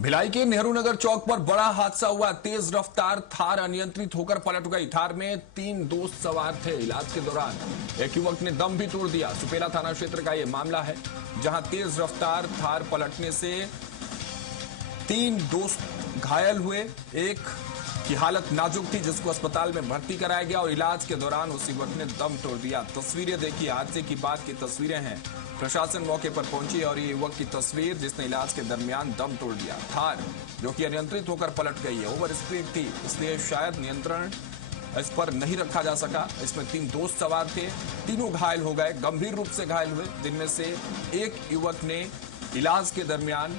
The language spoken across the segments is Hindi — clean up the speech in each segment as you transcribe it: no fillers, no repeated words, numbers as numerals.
भिलाई के नेहरू नगर चौक पर बड़ा हादसा हुआ। तेज रफ्तार थार अनियंत्रित होकर पलट गई। थार में 3 दोस्त सवार थे। इलाज के दौरान एक युवक ने दम भी तोड़ दिया। सुपेला थाना क्षेत्र का यह मामला है, जहां तेज रफ्तार थार पलटने से 3 दोस्त घायल हुए। एक की हालत नाजुक थी, जिसको अस्पताल में भर्ती कराया गया और इलाज के दौरान उस युवक ने दम तोड़ दिया। तस्वीरें देखिए, हादसे की बाद की तस्वीरें हैं। प्रशासन मौके पर पहुंची और ये युवक की तस्वीर जिसने इलाज के दरमियान दम तोड़ दिया। थार जो कि अनियंत्रित होकर पलट गई है, ओवर स्पीड थी, इसलिए शायद नियंत्रण इस पर नहीं रखा जा सका। इसमें 3 दोस्त सवार थे, तीनों घायल हो गए, गंभीर रूप से घायल हुए, जिनमें से एक युवक ने इलाज के दरमियान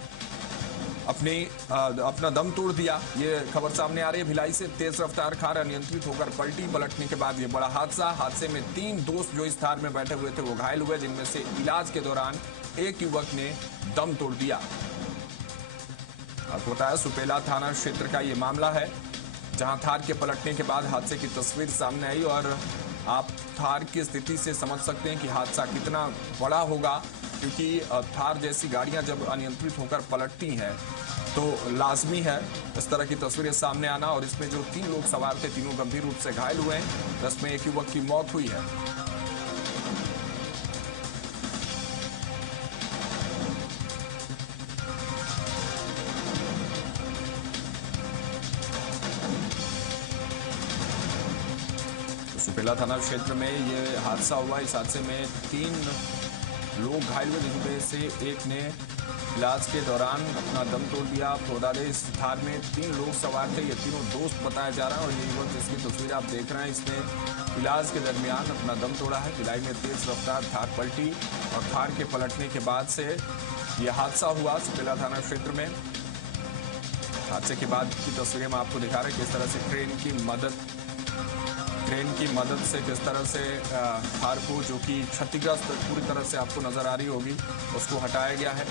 अपना दम तोड़ दिया। ये खबर सामने आ रही है भिलाई से। तेज रफ्तार कार अनियंत्रित होकर पलटने के बाद ये बड़ा हादसे में 3 दोस्त जो इस थार में बैठे हुए थे वो घायल हुए, जिनमें से इलाज के दौरान एक युवक ने दम तोड़ दिया। आपको बताया सुपेला थाना क्षेत्र का ये मामला है, जहां थार के पलटने के बाद हादसे की तस्वीर सामने आई और आप थार की स्थिति से समझ सकते हैं कि हादसा कितना बड़ा होगा, क्योंकि थार जैसी गाड़ियां जब अनियंत्रित होकर पलटती हैं तो लाजमी है इस तरह की तस्वीरें सामने आना। और इसमें जो 3 लोग सवार थे, तीनों गंभीर रूप से घायल हुए हैं, जिसमें एक युवक की मौत हुई है। सुपेला थाना क्षेत्र में ये हादसा हुआ। इस हादसे में 3 लोग घायल हुए, जिनमें से एक ने इलाज के दौरान अपना दम तोड़ दिया। आपको बता दें, इस थार में 3 लोग सवार थे, ये तीनों दोस्त बताया जा रहा है और ये युवक जिसकी तस्वीर आप देख रहे हैं, इसने इलाज के दरमियान अपना दम तोड़ा है। भिलाई में तेज रफ्तार थार पलटी और थार के पलटने के बाद से यह हादसा हुआ सुपेला थाना क्षेत्र में। हादसे के बाद की तस्वीरें हम आपको दिखा रहे हैं, किस तरह से ट्रेन की मदद से किस तरह से थार को, जो कि क्षतिग्रस्त पूरी तरह से आपको नजर आ रही होगी, उसको हटाया गया है।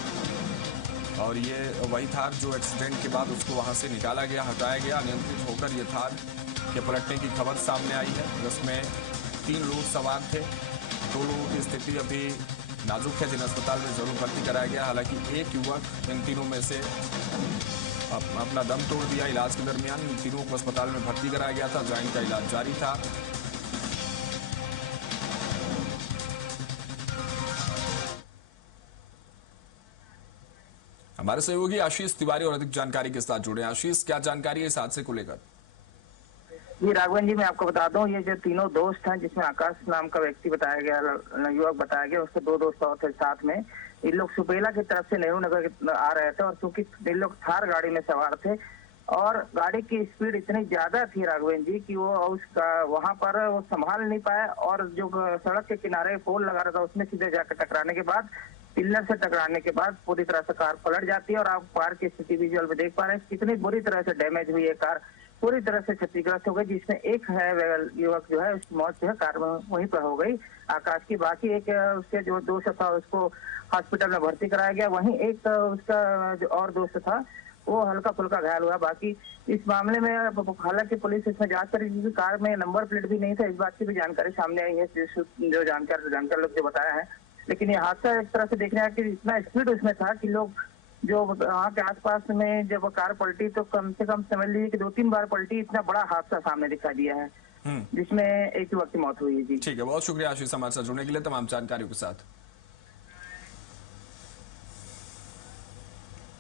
और ये वही थार जो एक्सीडेंट के बाद उसको वहां से निकाला गया, हटाया गया। नियंत्रित होकर ये थार के पलटने की खबर सामने आई है, जिसमें 3 लोग सवार थे। 2 लोगों की स्थिति अभी नाजुक है, जिन्हें अस्पताल में जरूर भर्ती कराया गया। हालांकि एक युवक इन तीनों में से अपना दम तोड़ दिया। इलाज के दरमियान इन तीनों को अस्पताल में भर्ती कराया गया था, जहां इनका इलाज जारी था। हमारे सहयोगी आशीष तिवारी और अधिक जानकारी के साथ जुड़े। आशीष, क्या जानकारी है इस हादसे को लेकर? जी राघवन जी, मैं आपको बता दूं, ये जो तीनों दोस्त हैं, जिसमें आकाश नाम का व्यक्ति बताया गया, युवक बताया गया, उसके 2 दोस्त और थे साथ में। इन लोग सुपेला की तरफ से नेहरू नगर आ रहे थे और चूंकि इन लोग थार गाड़ी में सवार थे और गाड़ी की स्पीड इतनी ज्यादा थी राघवन जी कि वो उसका वहां पर वो संभाल नहीं पाए और जो सड़क के किनारे पोल लगा रहा था उसमें सीधे जाकर टकराने के बाद, पिलर से टकराने के बाद पूरी तरह से कार पलट जाती है। और आप कार की स्थिति विजुअल में देख पा रहे हैं कितनी बुरी तरह से डैमेज हुई है। कार पूरी तरह से क्षतिग्रस्त हो गई, जिसमें एक है युवक जो है उसकी मौत जो है कार में वहीं पर हो गई, आकाश की। बाकी एक उसके जो दोस्त था उसको हॉस्पिटल में भर्ती कराया गया। वहीं एक उसका जो और दोस्त था वो हल्का फुल्का घायल हुआ। बाकी इस मामले में हालांकि पुलिस इसमें जांच कर रही है। कार में नंबर प्लेट भी नहीं था, इस बात की भी जानकारी सामने आई है, जो जानकार लोग जो बताया है। लेकिन ये हादसा एक तरह से देखने आया कि इतना स्पीड उसमें था कि लोग जो वहाँ के आसपास में जब कार पलटी तो कम से कम समझ लीजिए कि 2-3 बार पलटी। इतना बड़ा हादसा सामने दिखा दिया है, जिसमें एक युवक की मौत हुई है। जी ठीक है, बहुत शुक्रिया आशीष हमारे साथ जुड़ने के लिए, तमाम जानकारियों के साथ।